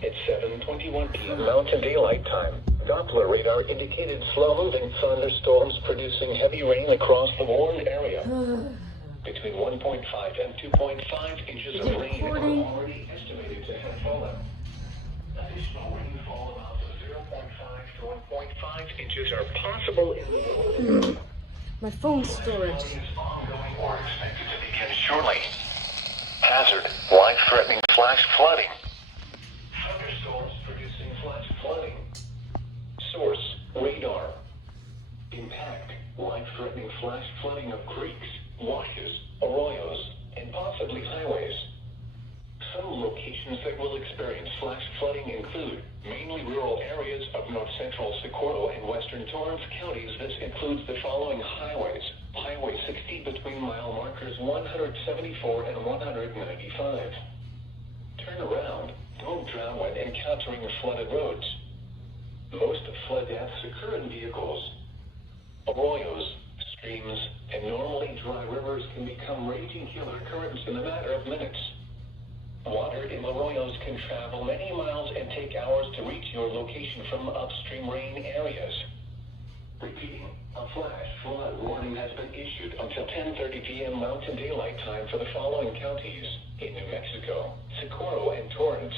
At 7:21 p.m. Mountain Daylight Time, Doppler radar indicated slow-moving thunderstorms producing heavy rain across the warned area. Between 1.5 and 2.5 inches of rain are already estimated to have fallen. Additional rainfall amounts of 0.5 to 1.5 inches are possible in the morning. My phone storage. Ongoing or expected to begin shortly. Hazard: life-threatening flash flooding. Thunderstorms producing flash flooding. Source: radar. Impact: life-threatening flash flooding of creeks, washes, arroyos, and possibly highways. Some locations that will experience flash flooding include mainly rural areas of north-central Socorro and western Torrance counties. This includes the following highways: Highway 60 between mile markers 174 and 195. Turn around. Don't drown when encountering flooded roads. Most flood deaths occur in vehicles. Arroyos, streams, and normally dry rivers can become raging killer currents in a matter of minutes. Water in arroyos can travel many miles and take hours to reach your location from upstream rain areas. Repeating, a flash flood warning has been issued until 10:30 p.m. Mountain Daylight Time for the following counties: in New Mexico, Socorro and Torrance,